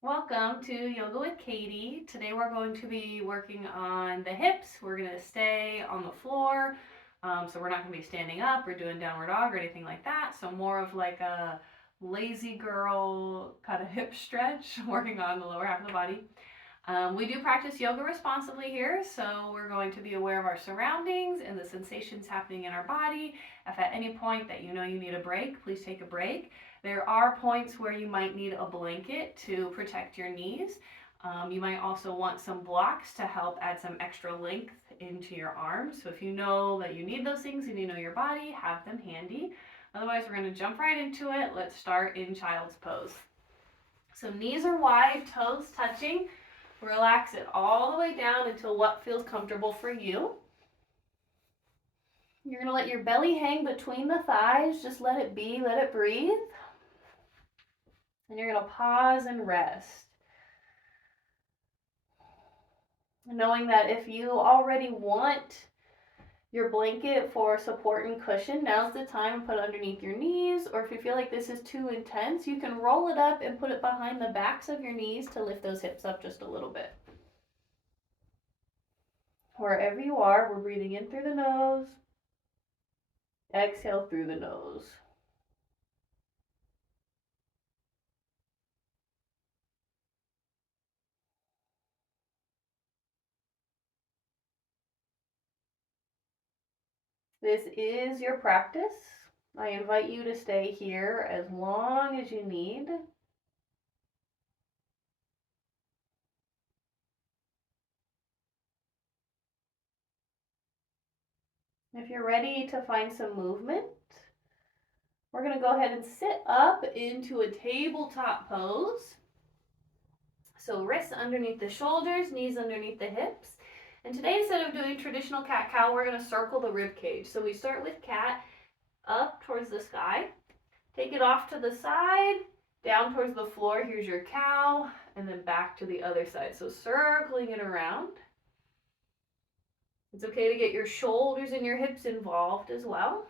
Welcome to Yoga with Katie. Today we're going to be working on the hips. We're going to stay on the floor. So we're not going to be standing up or doing downward dog or anything like that. So more of like a lazy girl kind of hip stretch, working on the lower half of the body. We do practice yoga responsibly here, so we're going to be aware of our surroundings and the sensations happening in our body. If at any point that you know you need a break, please take a break. There are points where you might need a blanket to protect your knees. You might also want some blocks to help add some extra length into your arms. So if you know that you need those things and you know your body, have them handy. Otherwise, we're going to jump right into it. Let's start in child's pose. So knees are wide, toes touching. Relax it all the way down until what feels comfortable for you. You're going to let your belly hang between the thighs. Just let it be, let it breathe. And you're going to pause and rest. Knowing that if you already want your blanket for support and cushion, now's the time to put it underneath your knees. Or if you feel like this is too intense, you can roll it up and put it behind the backs of your knees to lift those hips up just a little bit. Wherever you are, we're breathing in through the nose. Exhale through the nose. This is your practice. I invite you to stay here as long as you need. If you're ready to find some movement, we're going to go ahead and sit up into a tabletop pose. So wrists underneath the shoulders, knees underneath the hips. And today, instead of doing traditional cat-cow, we're going to circle the rib cage. So we start with cat, up towards the sky. Take it off to the side, down towards the floor. Here's your cow, and then back to the other side. So circling it around. It's okay to get your shoulders and your hips involved as well.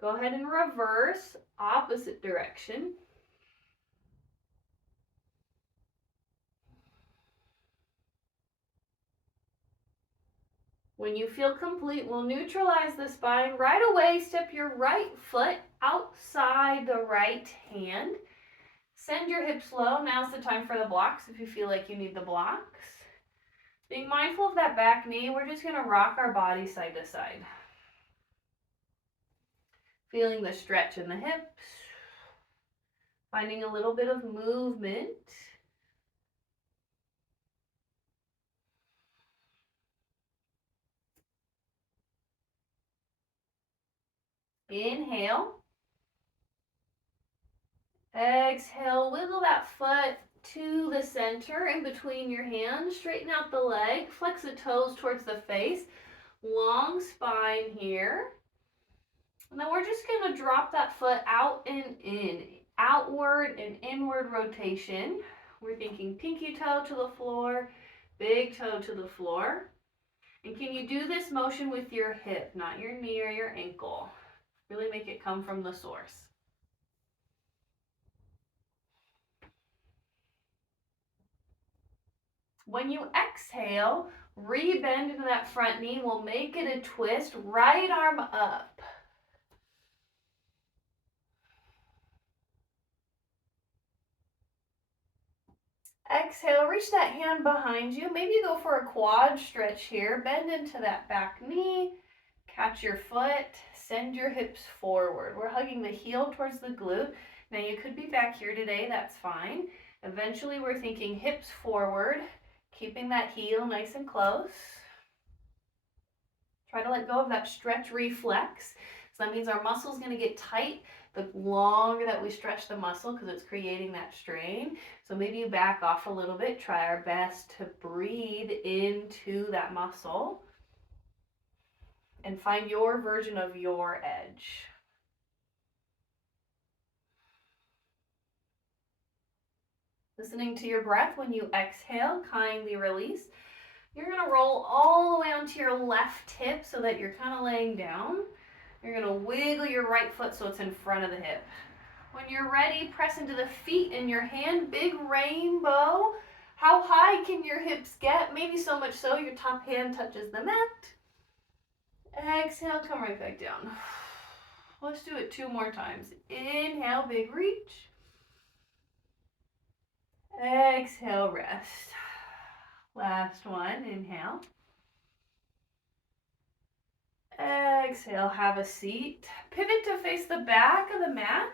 Go ahead and reverse, opposite direction. When you feel complete, we'll neutralize the spine. Right away, step your right foot outside the right hand. Send your hips low. Now's the time for the blocks if you feel like you need the blocks. Being mindful of that back knee, we're just going to rock our body side to side. Feeling the stretch in the hips. Finding a little bit of movement. Inhale. Exhale, wiggle that foot to the center in between your hands. Straighten out the leg. Flex the toes towards the face. Long spine here. And then we're just going to drop that foot out and in. Outward and inward rotation. We're thinking pinky toe to the floor, big toe to the floor. And can you do this motion with your hip, not your knee or your ankle? Really make it come from the source. When you exhale, re-bend into that front knee. We'll make it a twist. Right arm up. Exhale, reach that hand behind you. Maybe go for a quad stretch here. Bend into that back knee. Catch your foot. Send your hips forward. We're hugging the heel towards the glute. Now you could be back here today. That's fine. Eventually we're thinking hips forward. Keeping that heel nice and close. Try to let go of that stretch reflex. So that means our muscle is going to get tight the longer that we stretch the muscle because it's creating that strain. So maybe you back off a little bit. Try our best to breathe into that muscle and find your version of your edge. Listening to your breath when you exhale, kindly release. You're going to roll all the way onto your left hip so that you're kind of laying down. You're going to wiggle your right foot so it's in front of the hip. When you're ready, press into the feet in your hand, big rainbow. How high can your hips get? Maybe so much so your top hand touches the mat. Exhale, come right back down. Let's do it 2 more times. Inhale, big reach. Exhale, rest. Last one, inhale. Exhale, have a seat. Pivot to face the back of the mat.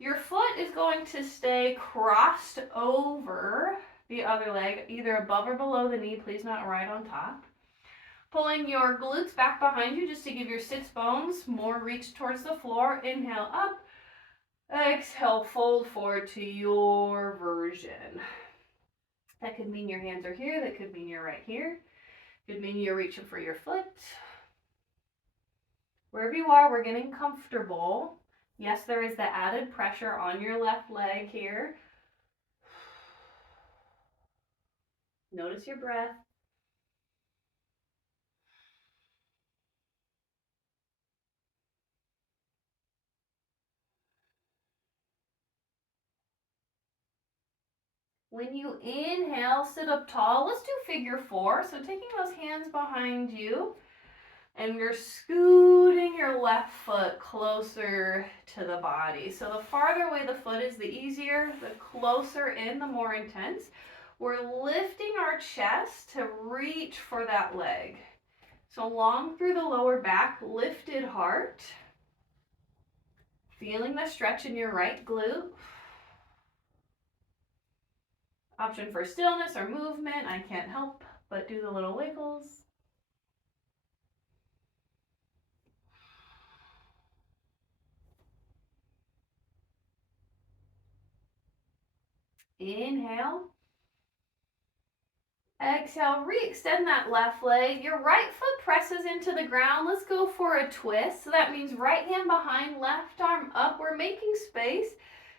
Your foot is going to stay crossed over the other leg, either above or below the knee, please not right on top. Pulling your glutes back behind you just to give your sits bones more reach towards the floor. Inhale up. Exhale, fold forward to your version. That could mean your hands are here. That could mean you're right here. Could mean you're reaching for your foot. Wherever you are, we're getting comfortable. Yes, there is the added pressure on your left leg here. Notice your breath. When you inhale, sit up tall. Let's do figure 4. So taking those hands behind you, and you're scooting your left foot closer to the body. So the farther away the foot is, the easier. The closer in, the more intense. We're lifting our chest to reach for that leg. So long through the lower back, lifted heart. Feeling the stretch in your right glute. Option for stillness or movement. I can't help but do the little wiggles. Inhale. Exhale, re-extend that left leg. Your right foot presses into the ground. Let's go for a twist. So that means right hand behind, left arm up. We're making space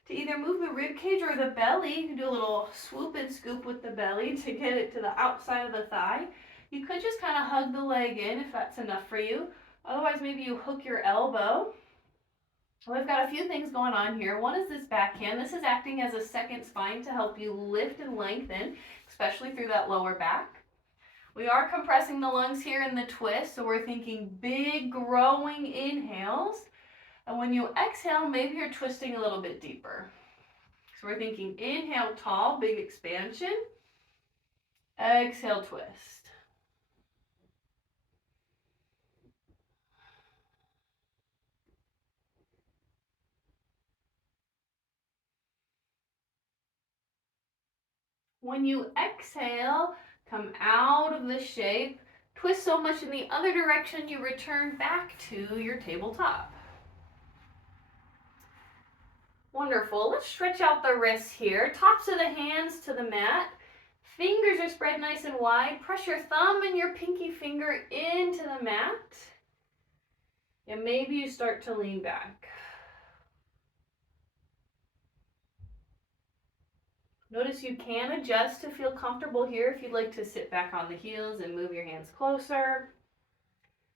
to either move the rib cage or the belly. You can do a little swoop and scoop with the belly to get it to the outside of the thigh. You could just kind of hug the leg in if that's enough for you. Otherwise, maybe you hook your elbow. We've got a few things going on here. One is this backhand. This is acting as a second spine to help you lift and lengthen, especially through that lower back. We are compressing the lungs here in the twist, so we're thinking big growing inhales. And when you exhale, maybe you're twisting a little bit deeper. So we're thinking inhale, tall, big expansion. Exhale, twist. When you exhale, come out of the shape, twist so much in the other direction, you return back to your tabletop. Wonderful. Let's stretch out the wrists here. Tops of the hands to the mat. Fingers are spread nice and wide. Press your thumb and your pinky finger into the mat. And maybe you start to lean back. Notice you can adjust to feel comfortable here if you'd like to sit back on the heels and move your hands closer.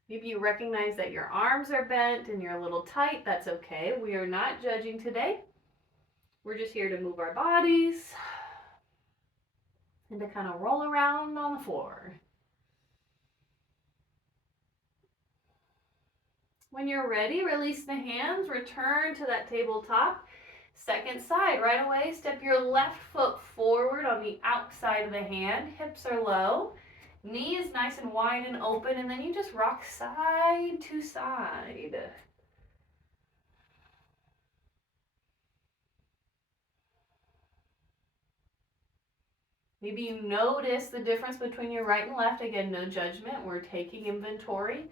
Maybe you recognize that your arms are bent and you're a little tight. That's okay. We are not judging today. We're just here to move our bodies and to kind of roll around on the floor. When you're ready, release the hands, return to that tabletop. Second side, right away, step your left foot forward on the outside of the hand. Hips are low. Knee is nice and wide and open, and then you just rock side to side. Maybe you notice the difference between your right and left. Again, no judgment. We're taking inventory.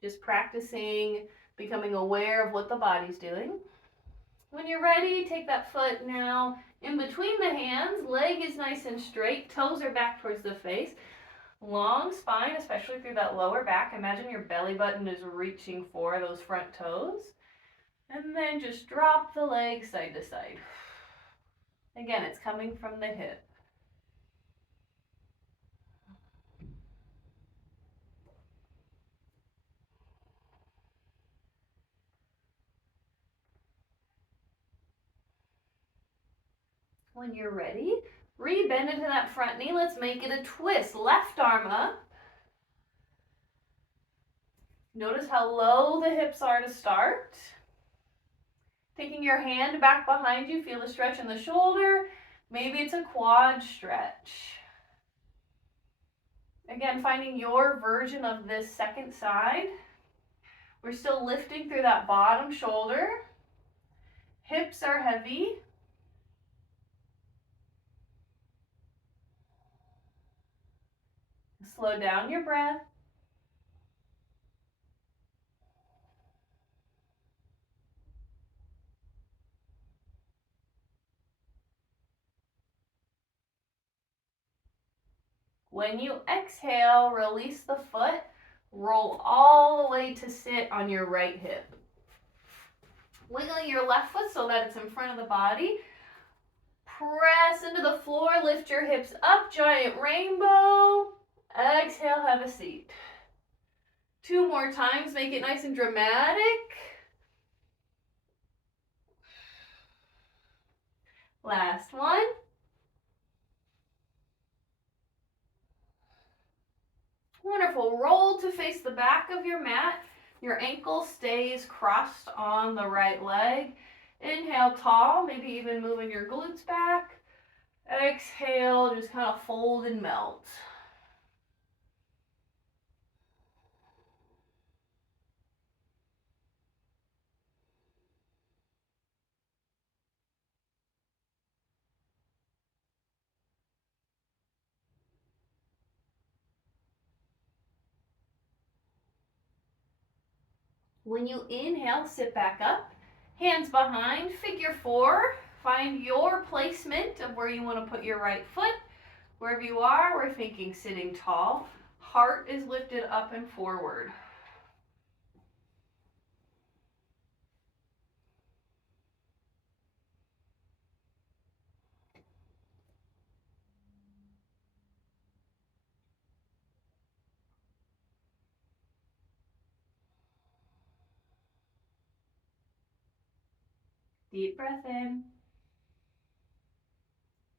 Just practicing becoming aware of what the body's doing. When you're ready, take that foot now in between the hands. Leg is nice and straight. Toes are back towards the face. Long spine, especially through that lower back. Imagine your belly button is reaching for those front toes. And then just drop the leg side to side. Again, it's coming from the hip. When you're ready, re-bend into that front knee. Let's make it a twist. Left arm up. Notice how low the hips are to start. Taking your hand back behind you, feel the stretch in the shoulder. Maybe it's a quad stretch. Again, finding your version of this second side. We're still lifting through that bottom shoulder. Hips are heavy. Slow down your breath. When you exhale, release the foot. Roll all the way to sit on your right hip. Wiggle your left foot so that it's in front of the body. Press into the floor, lift your hips up, giant rainbow. Exhale, have a seat. 2 more times, make it nice and dramatic. Last one. Wonderful. Roll to face the back of your mat. Your ankle stays crossed on the right leg. Inhale, tall, maybe even moving your glutes back. Exhale, just kind of fold and melt. When you inhale, sit back up, hands behind, figure 4. Find your placement of where you want to put your right foot. Wherever you are, we're thinking sitting tall. Heart is lifted up and forward. Deep breath in.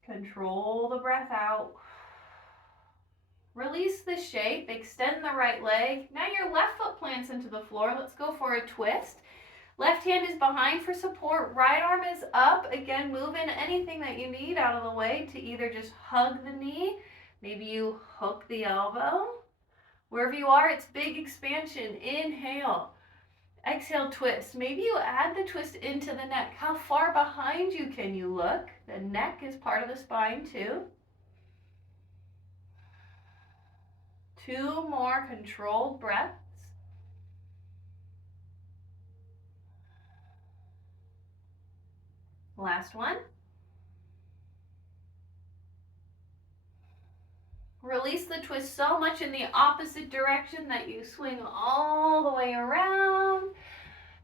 Control the breath out. Release the shape, extend the right leg. Now your left foot plants into the floor. Let's go for a twist. Left hand is behind for support. Right arm is up. Again, move in anything that you need out of the way to either just hug the knee. Maybe you hook the elbow. Wherever you are, it's big expansion. Inhale. Exhale, twist. Maybe you add the twist into the neck. How far behind you can you look? The neck is part of the spine too. 2 more controlled breaths. Last one. Release the twist so much in the opposite direction that you swing all the way around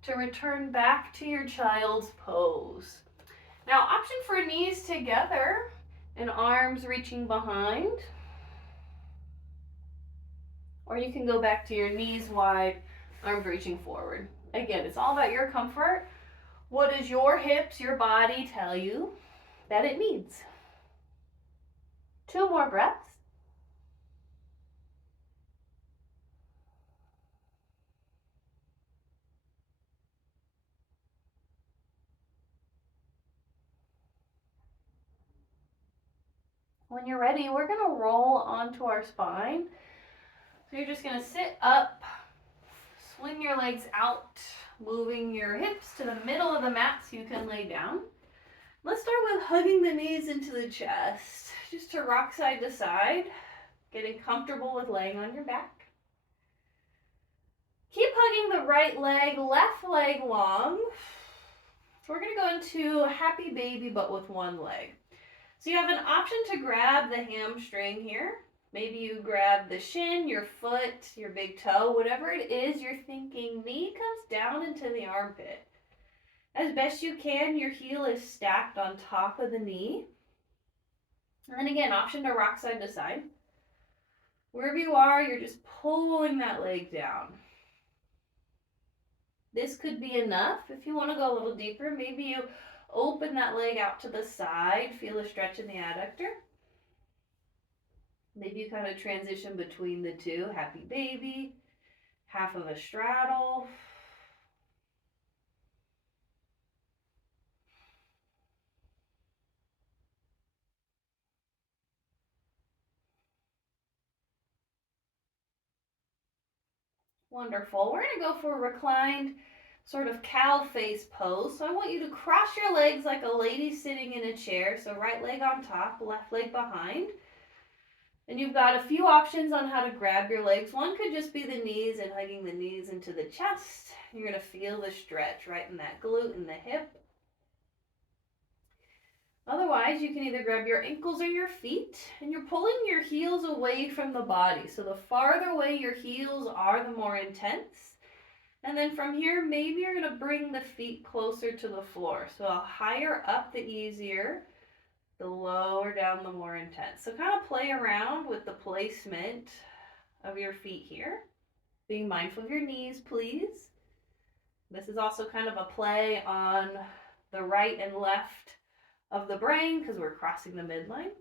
to return back to your child's pose. Now, option for knees together and arms reaching behind. Or you can go back to your knees wide, arms reaching forward. Again, it's all about your comfort. What does your hips, your body tell you that it needs? 2 more breaths. When you're ready, we're going to roll onto our spine. So you're just going to sit up, swing your legs out, moving your hips to the middle of the mat so you can lay down. Let's start with hugging the knees into the chest, just to rock side to side, getting comfortable with laying on your back. Keep hugging the right leg, left leg long. So we're going to go into a happy baby, but with one leg. So you have an option to grab the hamstring here. Maybe you grab the shin, your foot, your big toe, whatever it is you're thinking. Knee comes down into the armpit. As best you can, your heel is stacked on top of the knee. And then again, option to rock side to side. Wherever you are, you're just pulling that leg down. This could be enough. If you want to go a little deeper, maybe you Open that leg out to the side. Feel a stretch in the adductor. Maybe you kind of transition between the two. Happy baby, half of a straddle. Wonderful. We're going to go for a reclined sort of cow face pose. So I want you to cross your legs like a lady sitting in a chair. So right leg on top, left leg behind. And you've got a few options on how to grab your legs. One could just be the knees and hugging the knees into the chest. You're going to feel the stretch right in that glute and the hip. Otherwise, you can either grab your ankles or your feet, and you're pulling your heels away from the body. So the farther away your heels are, the more intense. And then from here, maybe you're going to bring the feet closer to the floor. So higher up, the easier. The lower down, the more intense. So kind of play around with the placement of your feet here. Being mindful of your knees, please. This is also kind of a play on the right and left of the brain because we're crossing the midline.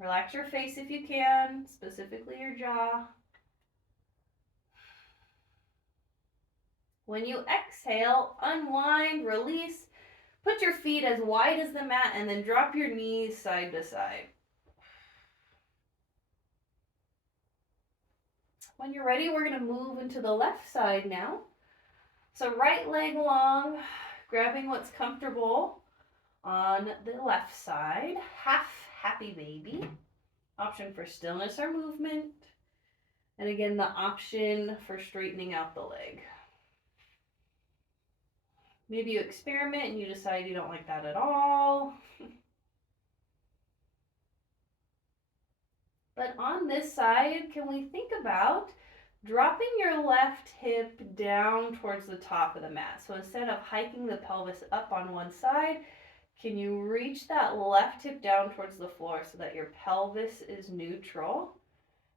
Relax your face if you can, specifically your jaw. When you exhale, unwind, release. Put your feet as wide as the mat and then drop your knees side to side. When you're ready, we're going to move into the left side now. So right leg long, grabbing what's comfortable on the left side. Half happy baby. Option for stillness or movement. And again, the option for straightening out the leg. Maybe you experiment and you decide you don't like that at all. But on this side, can we think about dropping your left hip down towards the top of the mat? So instead of hiking the pelvis up on one side, can you reach that left hip down towards the floor so that your pelvis is neutral?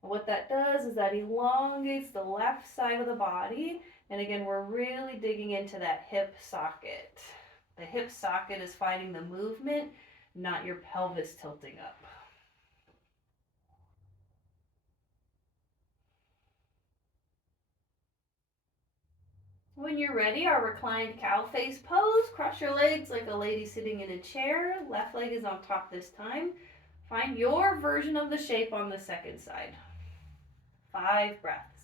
And what that does is that elongates the left side of the body. And again, we're really digging into that hip socket. The hip socket is finding the movement, not your pelvis tilting up. When you're ready, our reclined cow face pose. Cross your legs like a lady sitting in a chair. Left leg is on top this time. Find your version of the shape on the second side. 5 breaths.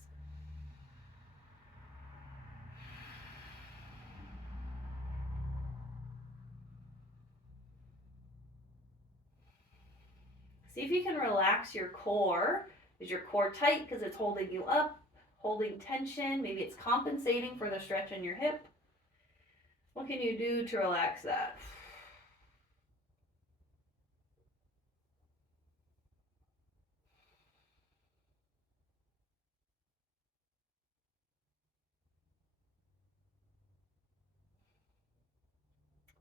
See if you can relax your core. Is your core tight because it's holding you up, holding tension? Maybe it's compensating for the stretch in your hip. What can you do to relax that?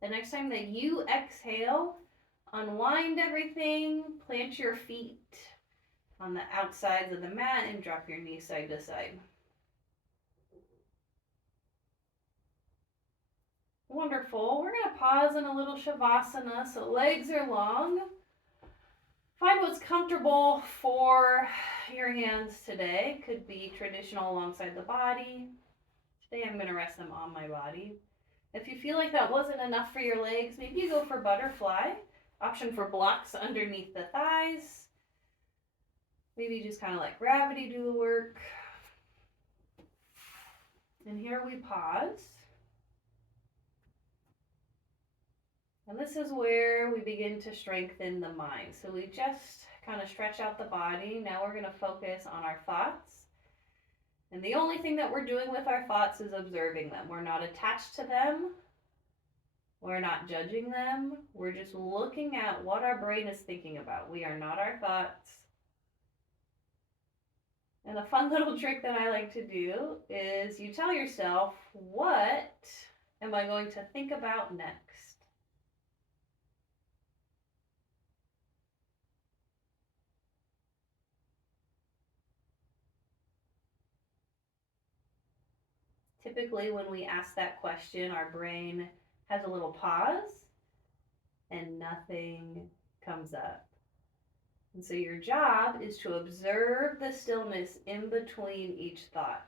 The next time that you exhale, unwind everything, plant your feet on the outsides of the mat and drop your knees side to side. Wonderful. We're going to pause in a little shavasana. So legs are long. Find what's comfortable for your hands today. Could be traditional alongside the body. Today I'm going to rest them on my body. If you feel like that wasn't enough for your legs, maybe you go for butterfly. Option for blocks underneath the thighs. Maybe just kind of let gravity do the work. And here we pause. And this is where we begin to strengthen the mind. So we just kind of stretch out the body. Now we're going to focus on our thoughts. And the only thing that we're doing with our thoughts is observing them. We're not attached to them. We're not judging them. We're just looking at what our brain is thinking about. We are not our thoughts. And a fun little trick that I like to do is you tell yourself, what am I going to think about next? typically when we ask that question, our brain has a little pause and nothing comes up. And so your job is to observe the stillness in between each thought.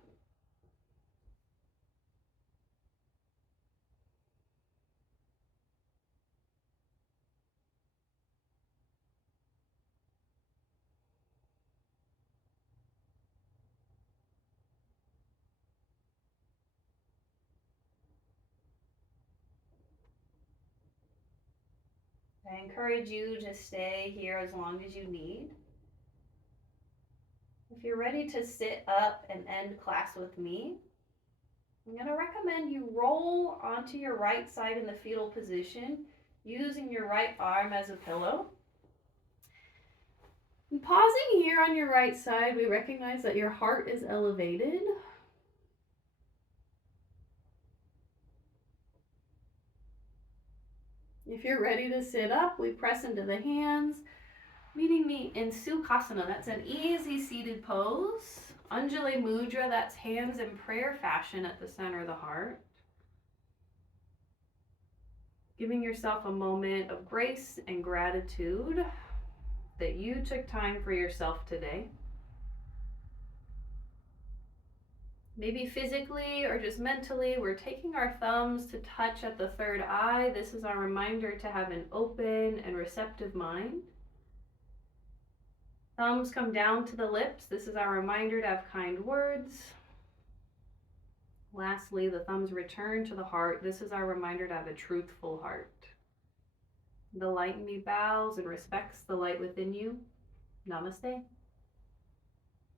I encourage you to stay here as long as you need. If you're ready to sit up and end class with me, I'm going to recommend you roll onto your right side in the fetal position, using your right arm as a pillow. And pausing here on your right side, we recognize that your heart is elevated. If you're ready to sit up, we press into the hands, meeting me in Sukhasana. That's an easy seated pose. Anjali Mudra, that's hands in prayer fashion at the center of the heart. Giving yourself a moment of grace and gratitude that you took time for yourself today. Maybe physically or just mentally, we're taking our thumbs to touch at the third eye. This is our reminder to have an open and receptive mind. Thumbs come down to the lips. This is our reminder to have kind words. Lastly, the thumbs return to the heart. This is our reminder to have a truthful heart. The light in me bows and respects the light within you. Namaste.